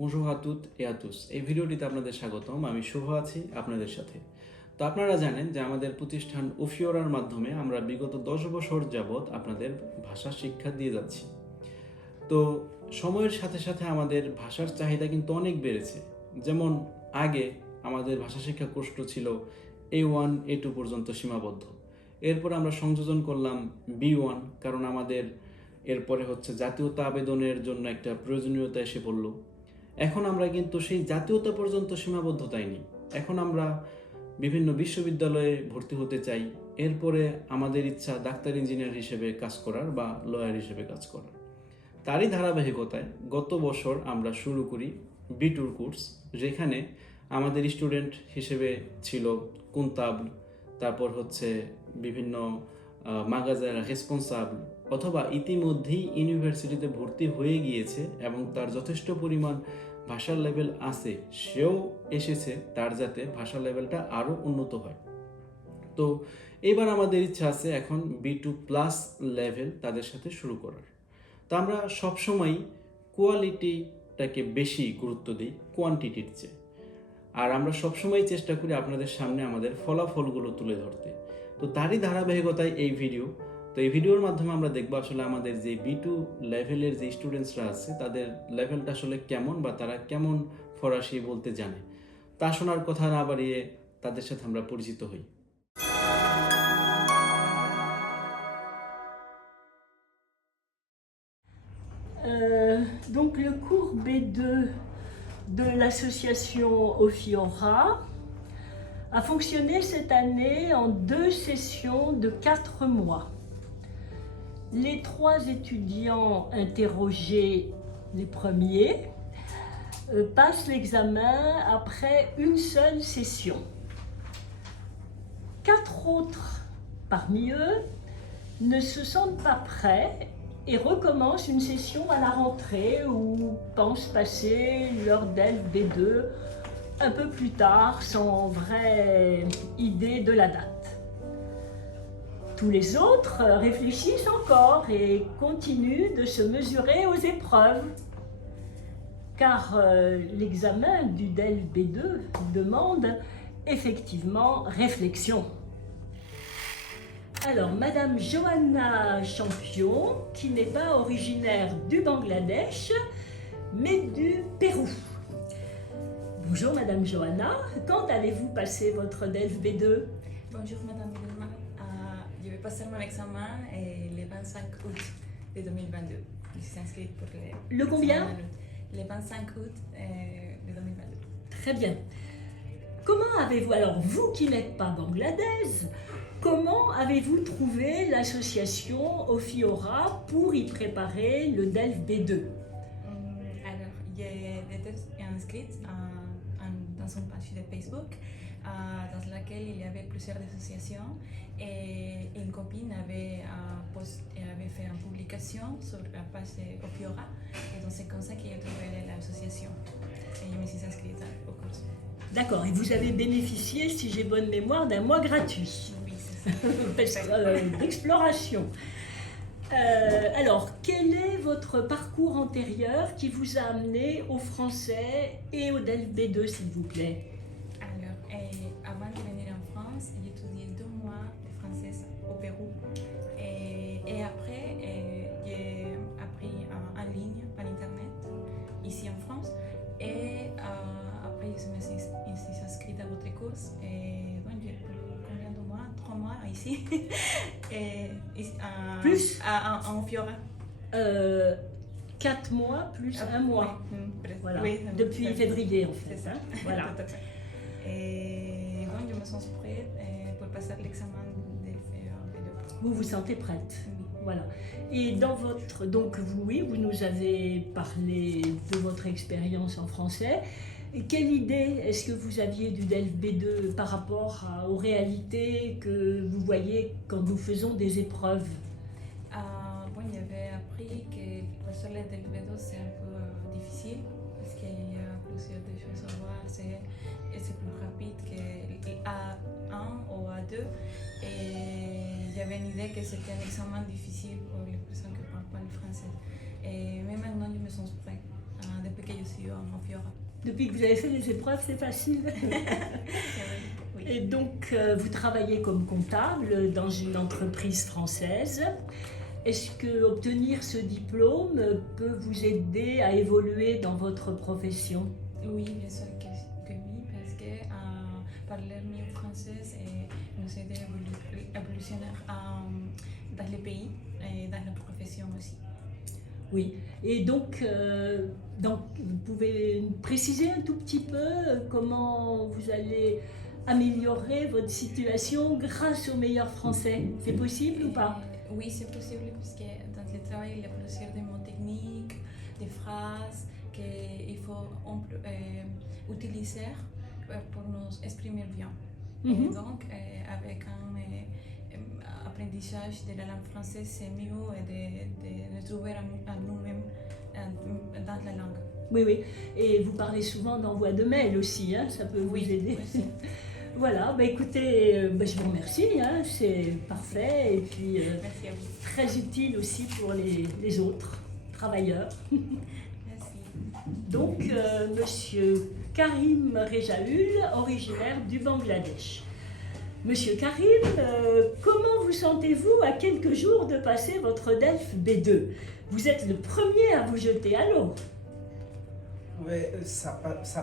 bonjour à toutes et à tous। এই ভিডিওটিতে আপনাদের স্বাগতম। আমি শুভ আছি আপনাদের সাথে। তো আপনারা জানেন যে আমাদের প্রতিষ্ঠান ওফিওরার মাধ্যমে আমরা বিগত 10 বছর যাবৎ আপনাদের ভাষা শিক্ষা দিয়ে যাচ্ছি। তো সময়ের সাথে সাথে আমাদের ভাষার চাহিদা কিন্তু অনেক বেড়েছে। যেমন আগে আমাদের ভাষা শিক্ষা কোর্স ছিল A1 A2 পর্যন্ত সীমাবদ্ধ। এরপর আমরা সংযোজন করলাম B1, কারণ আমাদের এরপরে হচ্ছে জাতীয়তা আবেদনের জন্য একটা প্রয়োজনীয়তা এসে পড়ল। এখন আমরা কিন্তু সেই জাতীয়তা পর্যন্ত সীমাবদ্ধতায় নেই। এখন আমরা বিভিন্ন বিশ্ববিদ্যালয়ে ভর্তি হতে চাই। এরপরে আমাদের ইচ্ছা ডাক্তার ইঞ্জিনিয়ার হিসেবে কাজ করার বা লয়ার হিসেবে কাজ করার। তারই ধারাবাহিকতায় গত বছর আমরা শুরু করি B2 কোর্স, যেখানে আমাদের স্টুডেন্ট হিসেবে ছিল কুন্তাবল, তারপর হচ্ছে বিভিন্ন মাগাজার রেসপন্সাবল, অথবা ইতিমধ্যেই ইউনিভার্সিটিতে ভর্তি হয়ে গিয়েছে এবং তার যথেষ্ট পরিমাণ ভাষার লেভেল আছে, সেও এসেছে তার যাতে ভাষার লেভেলটা আরও উন্নত হয়। তো এবার আমাদের ইচ্ছা আছে এখন B2 প্লাস লেভেল তাদের সাথে শুরু করার। তো আমরা সবসময় কোয়ালিটিটাকে বেশি গুরুত্ব দিই কোয়ান্টিটির চেয়ে। আর আমরা সবসময় চেষ্টা করি আপনাদের সামনে আমাদের ফলাফলগুলো তুলে ধরতে। তো তারই ধারাবাহিকতায় এই ভিডিও। তো এই ভিডিওর মাধ্যমে আমরা দেখবো আসলে আমাদের যে B2 লেভেলের যে স্টুডেন্টসরা আছে তাদের লেভেলটা আসলে কেমন বা তারা কেমন ফরাসি বলতে জানে। তা শোনার কথা না বাড়িয়ে তাদের সাথে আমরা পরিচিত হই। Donc le cours B2 de l'association Ofiora a fonctionné cette année en 2 sessions de 4 mois. Les 3 étudiants interrogés, les premiers, passent l'examen après une seule session. 4 autres parmi eux ne se sentent pas prêts et recommencent une session à la rentrée ou pensent passer leur DELF B2 un peu plus tard sans vraie idée de la date. Tous les autres réfléchissent encore et continuent de se mesurer aux épreuves, car l'examen du DELF B2 demande effectivement réflexion. Alors, Madame Johanna Champion, qui n'est pas originaire du Bangladesh, mais du Pérou. Bonjour Madame Johanna, quand allez-vous passer votre DELF B2? Bonjour Madame Vilma, je vais passer mon examen le 25 août de 2022. Je suis inscrite pour le combien? Le 25 août de 2022. Très bien. Comment avez-vous, alors vous qui n'êtes pas bangladaise, comment avez-vous trouvé l'association Ofiora pour y préparer le DELF B2? Alors, j'étais inscrite dans une page de Facebook dans laquelle il y avait plusieurs associations et une copine avait fait une publication sur la page de Ofiora et donc c'est comme ça que j'ai trouvé l'association et je me suis inscrite au cours. D'accord, et vous avez bénéficié, si j'ai bonne mémoire, d'un mois gratuit. Oui, c'est ça. D'exploration. Alors, quel est votre parcours antérieur qui vous a amené au français et au DELF B2, s'il vous plaît? Alors, avant de venir en France, j'ai étudié 2 mois de français au Pérou. Et après, j'ai appris en ligne, par Internet, ici en France. Et après, je me suis inscrite à votre course. Et bon, j'ai combien de mois? 3 mois ici. Plus en Fiora. 4 mois plus 1 mois. Voilà. Oui, depuis février en fait. C'est ça. Voilà. Tout à fait. Et bon, je me sens prête pour passer l'examen de B2. Vous vous sentez prête? Oui. Voilà. Et dans votre... Donc vous, oui, vous nous avez parlé de votre expérience en français. Et quelle idée est-ce que vous aviez du DELF B2 par rapport aux réalités que vous voyez quand nous faisons des épreuves? Bon, j'avais appris que passer le DELF B2 c'est un peu difficile parce qu'il y a plusieurs choses à voir. C'est plus rapide que A1 ou A2. Et j'avais une idée que c'était un examen difficile pour les personnes qui ne parlent pas le français. Mais maintenant, je me sens prête. Depuis que je suis en Fiora. Depuis que vous avez fait les épreuves, c'est facile. Oui. Et donc, vous travaillez comme comptable dans une entreprise française. Est-ce que obtenir ce diplôme peut vous aider à évoluer dans votre profession? Oui, bien sûr que oui, parce que parler mieux français nous aide à évolutionner dans les pays et dans la profession aussi. Oui. Et donc, vous pouvez nous préciser un tout petit peu comment vous allez améliorer votre situation grâce au meilleur français? C'est possible ou pas? Oui, c'est possible parce que dans le travail, il y a plusieurs mots techniques, des phrases qu'il faut utiliser pour nous exprimer bien. Et donc, avec un apprentissage de la langue française, c'est mieux de trouver à nous-mêmes dans la langue. Oui, oui. Et vous parlez souvent d'envoi de mail aussi, hein, ça peut vous aider. Aussi. Voilà, bah écoutez, je vous remercie, hein, c'est parfait et puis Merci à vous. très utile aussi pour les autres travailleurs. Merci. Donc, Monsieur Karim Rejaoul, originaire du Bangladesh. Monsieur Karim, comment vous sentez-vous à quelques jours de passer votre DELF B2? Vous êtes le premier à vous jeter à l'eau. Oui, ça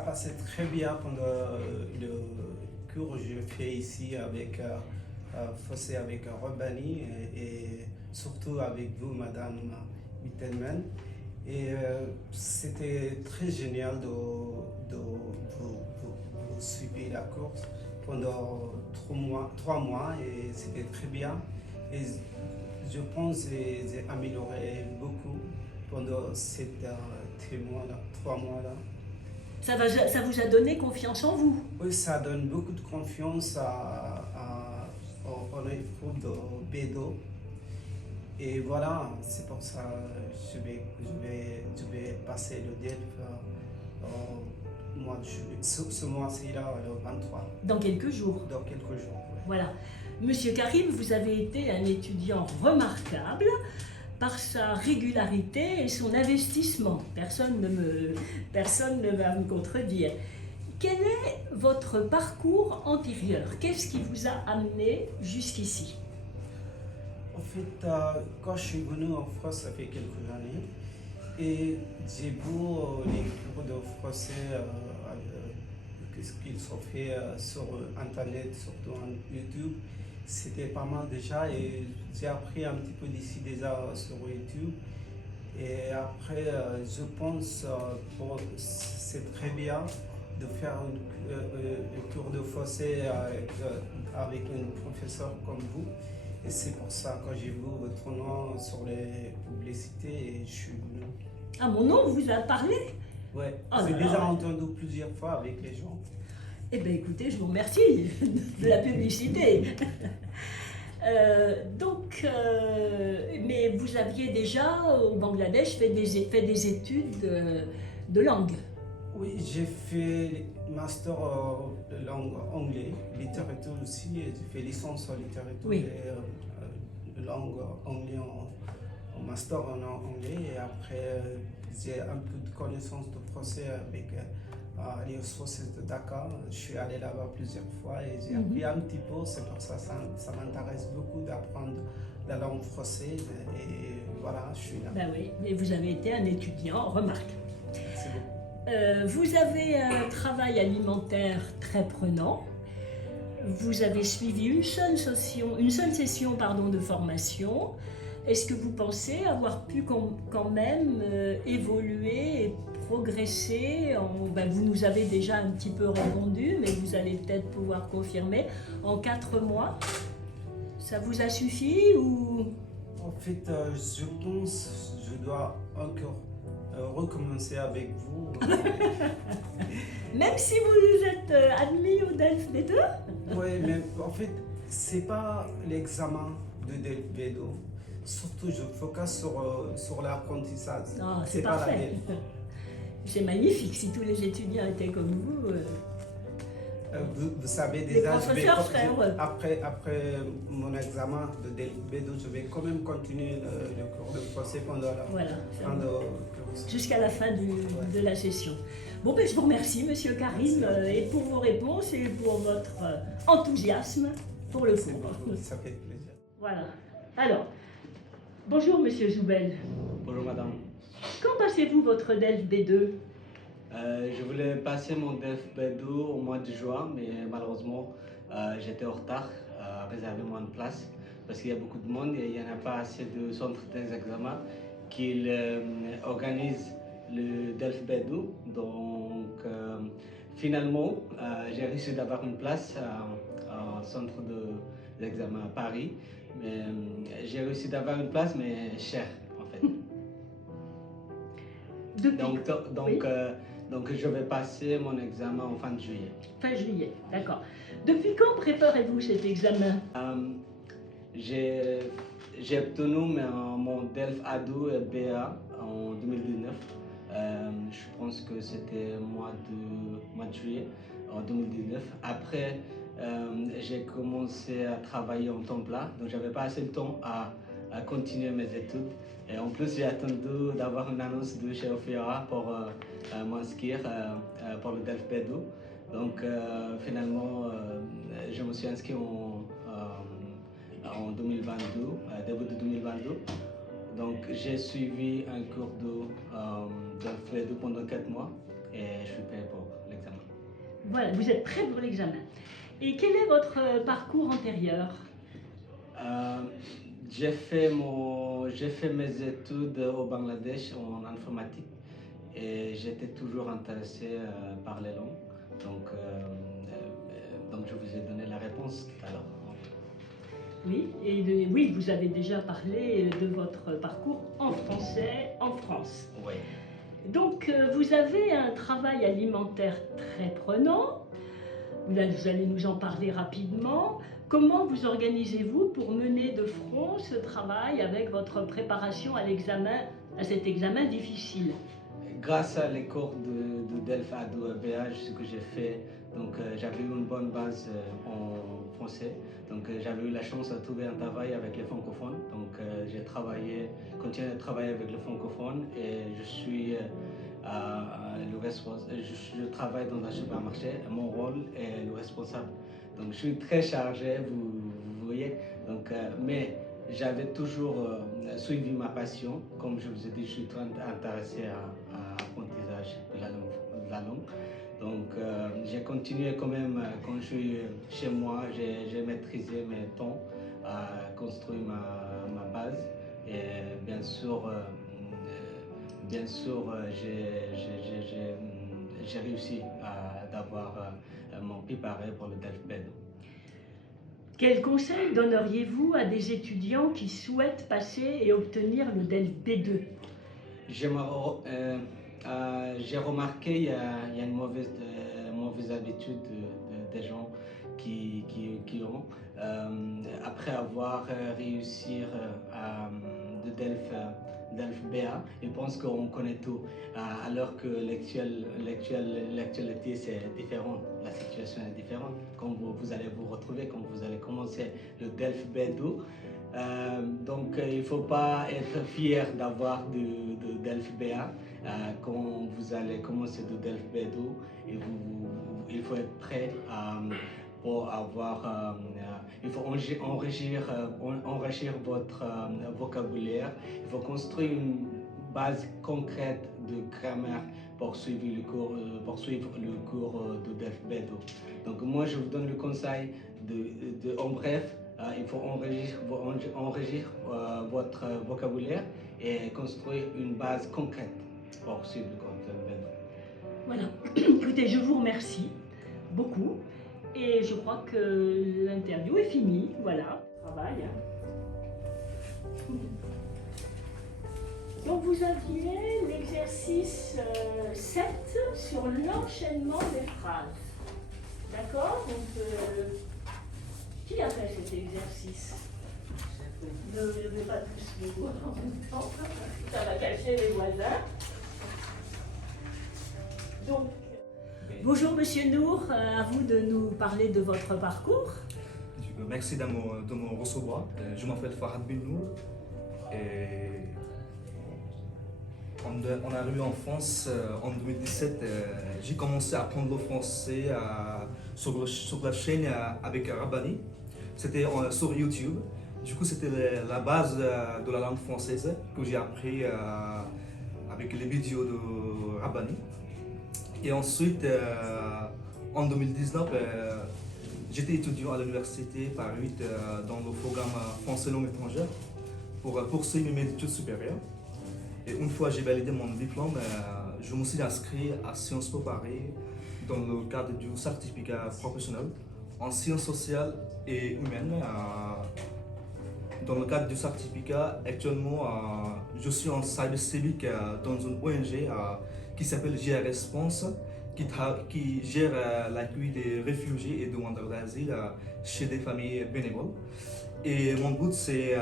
passait très bien pendant le cours que je fais ici avec Fossé, avec Robani et surtout avec vous, Madame Mittelman. Et c'était très génial de suivre la course pendant 3 mois et c'était très bien. Et je pense que j'ai amélioré beaucoup pendant ces 3 mois-là. Ça vous a donné confiance en vous? Oui, ça donne beaucoup de confiance en épreuve de B2. Et voilà, c'est pour ça que je vais passer le DELF au mois de juillet. Ce mois-ci, là, le 23. Dans quelques jours. Dans quelques jours. Ouais. Voilà. Monsieur Karim, vous avez été un étudiant remarquable par sa régularité et son investissement. Personne ne va me contredire. Quel est votre parcours antérieur? Qu'est-ce qui vous a amené jusqu'ici? En fait, quand je suis venu en France, ça fait quelques années, et j'ai vu les cours de français, ce qu'ils ont fait sur Internet, surtout en YouTube. C'était pas mal déjà, et j'ai appris un petit peu d'ici déjà sur YouTube. Et après, je pense que c'est très bien de faire un cours de français avec un professeur comme vous. Et c'est pour ça que j'ai vu votre nom sur les publicités et je suis venu. Ah, mon nom vous a parlé? Ouais, Oh j'ai là déjà là. entendu plusieurs fois avec les gens. Eh bien, écoutez, je vous remercie de la publicité. Mais vous aviez déjà, au Bangladesh, fait des études de langue. Oui, j'ai fait master de langue anglais, littérature aussi, et j'ai fait licence en littérature Oui. et langue anglais en master en anglais. Et après, j'ai un peu de connaissance de français avec l'Université française de Dakar. Je suis allé là-bas plusieurs fois et j'ai appris un petit peu. C'est pour ça que ça m'intéresse beaucoup d'apprendre la langue française. Et voilà, je suis là. Ben oui, et vous avez été un étudiant remarquable. Merci beaucoup. Vous avez un travail alimentaire très prenant. Vous avez suivi une seule session de formation. Est-ce que vous pensez avoir pu quand même évoluer et progresser vous nous avez déjà un petit peu répondu, mais vous allez peut-être pouvoir confirmer. En 4 mois, ça vous a suffi ou... En fait, je pense que je dois encore recommencer avec vous. Même si vous êtes admis au DELF B2? Oui, mais en fait, c'est pas l'examen de DELF. Surtout, je focus sur l'apprentissage. Ah, c'est pas la parfait. DELF. C'est magnifique si tous les étudiants étaient comme vous. Vous savez Les déjà, professeurs feraient, ouais. après mon examen de B2, je vais quand même continuer le cours de français pendant Voilà. pendant le cours. Jusqu'à la fin de la session. Bon, ben, je vous remercie, Monsieur Karim, et pour vos réponses et pour votre enthousiasme pour le C'est cours. beaucoup, ça fait plaisir. Voilà. Alors, bonjour, Monsieur Zoubel. Bonjour madame. Quand passez-vous votre DELF B2? Je voulais passer mon DELF B2 au mois de juin, mais malheureusement j'étais en retard à réserver moins de place parce qu'il y a beaucoup de monde et il n'y en a pas assez de centres d'examen qui organisent le DELF B2. Donc finalement j'ai réussi d'avoir une place au centre d'examen à Paris. Mais j'ai réussi d'avoir une place mais chère en fait. Depuis Donc, oui. Donc je vais passer mon examen en fin de juillet. Fin juillet, d'accord. Depuis quand préparez-vous cet examen? J'ai obtenu mon DELF A2 et BA en 2019. Je pense que c'était mois de juillet en 2019. Après, j'ai commencé à travailler en temps plein, donc j'avais pas assez de temps à continuer mes études. Et en plus, j'ai attendu d'avoir une annonce de chez Ophiora pour m'inscrire pour le DELF B2. Donc finalement, je me suis inscrit en 2022, début de 2022. Donc j'ai suivi un cours de DELF B2 pendant 4 mois et je suis prêt pour l'examen. Voilà, vous êtes prêt pour l'examen. Et quel est votre parcours antérieur? J'ai fait mes études au Bangladesh en informatique et j'étais toujours intéressé par les langues. Donc je vous ai donné la réponse tout à l'heure. Oui, et oui, vous avez déjà parlé de votre parcours en français en France. Oui. Donc vous avez un travail alimentaire très prenant. Vous allez nous en parler rapidement. Comment vous organisez-vous pour mener de front ce travail avec votre préparation à cet examen difficile? Grâce à les cours de DELF A2 et BA, ce que j'ai fait, donc j'avais eu une bonne base en français. Donc j'avais eu la chance de trouver un travail avec les francophones. Donc j'ai continué de travailler avec les francophones et je travaille dans un supermarché. Mon rôle est le responsable. Donc je suis très chargé, vous voyez. Donc, mais j'avais toujours suivi ma passion. Comme je vous ai dit, je suis très intéressé à l'apprentissage de la langue. Donc j'ai continué quand même, quand je suis chez moi, j'ai maîtrisé mes temps, construit ma base. Et bien sûr, j'ai réussi d'avoir mon préparé pour le DELF B2. Quel conseil donneriez-vous à des étudiants qui souhaitent passer et obtenir le DELF B2? J'ai remarqué qu'il y a une mauvaise habitude des gens qui ont, après avoir réussi de DELF BA, ils pensent qu'on connaît tout, alors que l'actualité c'est différent, la situation est différente. Quand vous allez vous retrouver, quand vous allez commencer le DELF B2, donc il ne faut pas être fier d'avoir de DELF BA. Quand vous allez commencer de DELF B2, il faut être prêt pour avoir, il faut enrichir votre vocabulaire, il faut construire une base concrète de grammaire pour suivre le cours de DELF B2. Donc moi je vous donne le conseil en bref, il faut enrichir votre vocabulaire et construire une base concrète pour suivre le cours de DELF B2. Voilà, écoutez, je vous remercie beaucoup et je crois que l'interview est finie, voilà. Travail. Donc vous aviez l'exercice 7 sur l'enchaînement des phrases. D'accord? Donc, qui a fait cet exercice? Ne levez pas tous les doigts en même temps, ça va cacher les voisins. Donc, Bonjour Monsieur Nour, à vous de nous parler de votre parcours. Merci de me recevoir. Je m'appelle Farhad Bin Nour. Et on est arrivé en France en 2017. J'ai commencé à apprendre le français sur la chaîne avec Rabbani. C'était sur YouTube. Du coup, c'était la base de la langue française que j'ai appris avec les vidéos de Rabbani. Et ensuite, en 2019, j'étais étudiant à l'université Paris 8 dans le programme français langue étrangère pour poursuivre mes études supérieures. Et une fois j'ai validé mon diplôme, je me suis inscrit à Sciences Po Paris dans le cadre du certificat professionnel en sciences sociales et humaines. Dans le cadre du certificat, actuellement, je suis en cyber civique dans une ONG qui s'appelle GRS France, qui gère l'accueil des réfugiés et demandeurs d'asile chez des familles bénévoles. Et mon but, c'est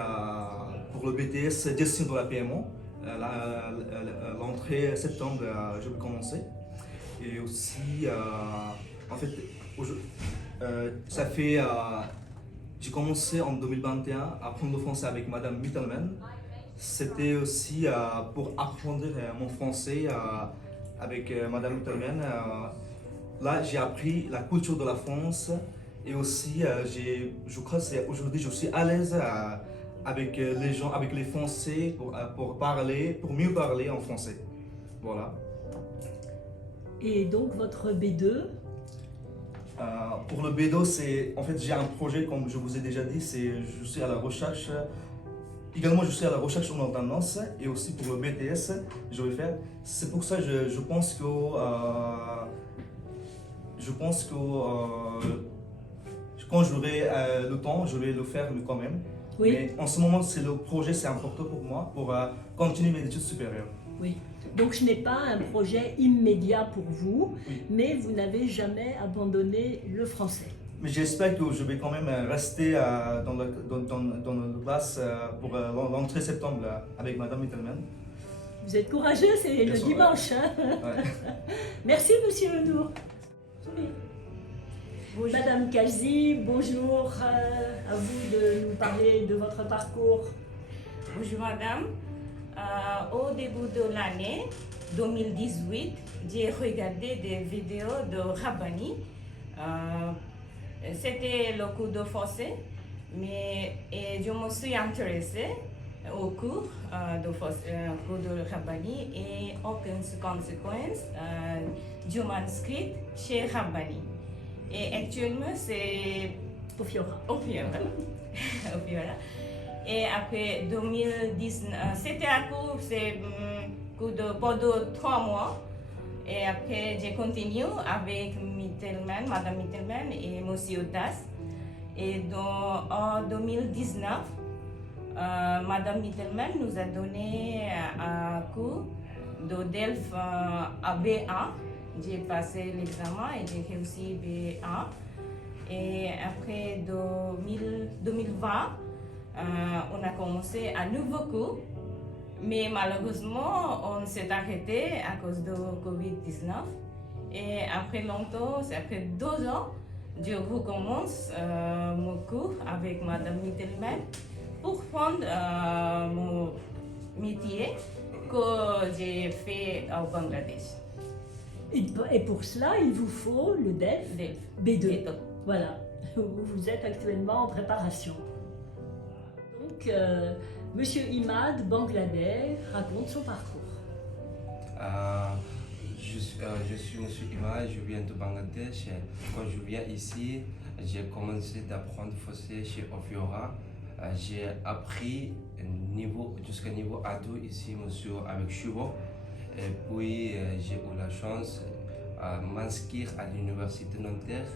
pour le BTS gestion de la PMO. L'entrée septembre, je vais commencer. Et aussi, en fait, ça fait. J'ai commencé en 2021 à apprendre le français avec Madame Mittelman. C'était aussi pour apprendre mon français avec Madame Mittelman. Là, j'ai appris la culture de la France et aussi, je crois qu'aujourd'hui, je suis à l'aise avec les gens, avec les Français pour mieux parler en français. Voilà. Et donc votre B2? Pour le B2, en fait, j'ai un projet, comme je vous ai déjà dit, je suis à la recherche. Également, je suis à la recherche en alternance et aussi pour le BTS, je vais faire. C'est pour ça que je pense que quand j'aurai le temps, je vais le faire quand même. Oui. Mais en ce moment, le projet, c'est important pour moi pour continuer mes études supérieures. Oui. Donc ce n'est pas un projet immédiat pour vous, Oui. mais vous n'avez jamais abandonné le français. Mais j'espère que je vais quand même rester dans le classe pour l'entrée septembre avec Madame Mittelman. Vous êtes courageux, c'est le Bien sûr, dimanche. Hein. Ouais. Merci Monsieur Lenour. Bonjour. Madame Kazi, bonjour. À vous de nous parler de votre parcours. Bonjour madame. Au début de l'année 2018, j'ai regardé des vidéos de Rabbani. C'était le cours de français, et je me suis intéressée au cours de Rabbani et aucune conséquence, je m'inscris chez Rabbani. Et actuellement, c'est Au Fiora. au Fiora. Au Fiora. Et après 2019, c'était un cours, pendant 3 mois. Et après, j'ai continué avec Mittelman, Madame Mittelman et Monsieur Das. Et en 2019, Madame Mittelman nous a donné un cours de DELF à B1. J'ai passé l'examen et j'ai réussi B1. Et après 2020, on a commencé un nouveau cours, mais malheureusement, on s'est arrêté à cause de Covid-19. Et après longtemps, c'est après 2 ans, je recommence mon cours avec Madame Mittelman pour prendre mon métier que j'ai fait au Bangladesh. Et pour cela, il vous faut le DELF DELF. B2. Voilà, vous êtes actuellement en préparation. Donc, Monsieur Imad, Bangladesh, raconte son parcours. Je suis Monsieur Ima, je viens de Bangladesh. Quand je viens ici, j'ai commencé d'apprendre français chez Ofiora. J'ai appris jusqu'à niveau A2 ici, monsieur, avec Chubo. Et puis, j'ai eu la chance de m'inscrire à l'université Nanterre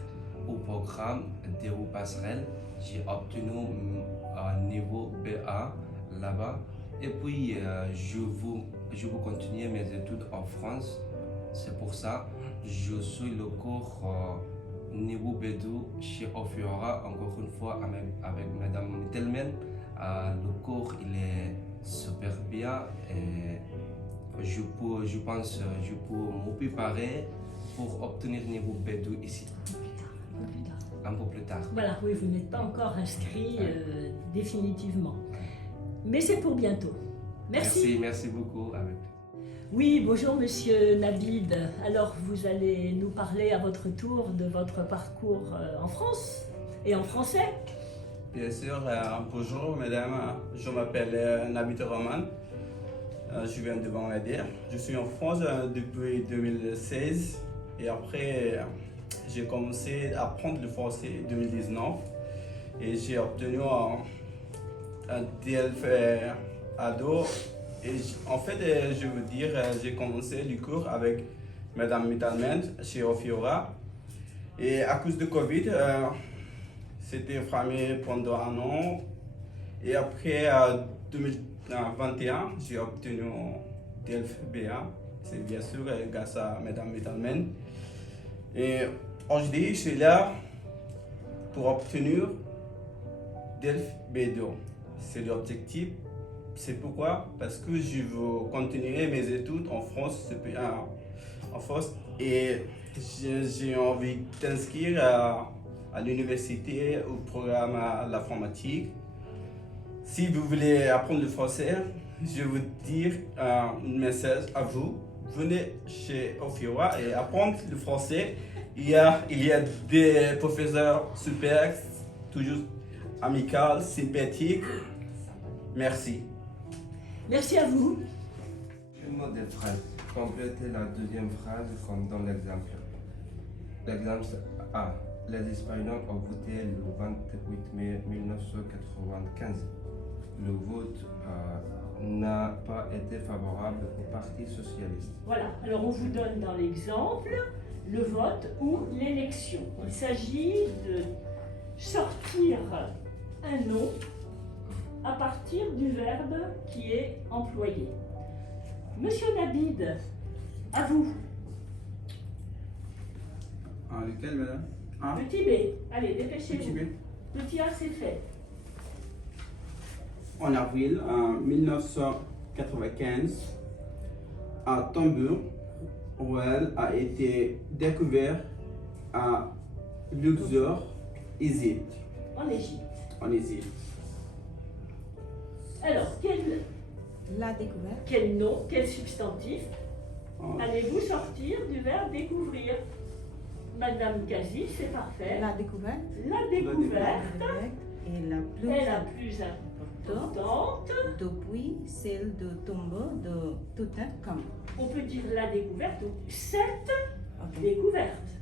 au programme d'Euro Passerelle. J'ai obtenu un niveau BA là-bas. Et puis, je veux continuer mes études en France. C'est pour ça que je suis le cours niveau B2 chez Ofiora, encore une fois avec Madame Mittelman. Le cours il est super bien et je pense que je peux me préparer pour obtenir niveau B2 ici, Un peu plus tard. un peu plus tard. Voilà, oui, vous n'êtes pas encore inscrit définitivement. Mais c'est pour bientôt. Merci. Merci beaucoup. Avec... Oui, bonjour Monsieur Nabid. Alors vous allez nous parler à votre tour de votre parcours en France et en français. Bien sûr, bonjour mesdames, je m'appelle Nabid Roman, je viens de Bangladesh. Je suis en France depuis 2016 et après j'ai commencé à apprendre le français en 2019 et j'ai obtenu un DELF ado. Et en fait, je veux dire, j'ai commencé le cours avec Madame Mittalman chez Ofiora et à cause de Covid, c'était fermé pendant un an et après 2021, j'ai obtenu DELF BA. C'est bien sûr grâce à Madame Mittalman. Et aujourd'hui, je suis là pour obtenir DELF B2. C'est l'objectif. C'est pourquoi? Parce que je veux continuer mes études en France, et j'ai envie d'inscrire à l'université au programme à l'informatique. Si vous voulez apprendre le français, je veux dire un message à vous. Venez chez Ofiora et apprendre le français. Il y a des professeurs super, toujours amicaux, sympathiques. Merci. Merci à vous. Une mot de phrase. Complétez la deuxième phrase comme dans l'exemple. L'exemple A. Les Espagnols ont voté le 28 mai 1995. Le vote n'a pas été favorable au Parti socialiste. Voilà, alors on vous donne dans l'exemple le vote ou l'élection. Il s'agit de sortir un nom à partir du verbe qui est employé. Monsieur Nabid, à vous. Lequel, madame? Petit B, allez, dépêchez-vous. Petit A, c'est fait. En avril 1995, un tambour royal a été découvert à Luxor, Égypte. En Égypte. En Égypte. Alors, La découverte. quel nom, quel substantif Oh. allez-vous sortir du verbe découvrir? Madame Kazi, c'est parfait. La découverte La découverte est la plus est la plus importante. depuis celle du tombeau de Toutankhamon. On peut dire la découverte ou cette Ok. découverte.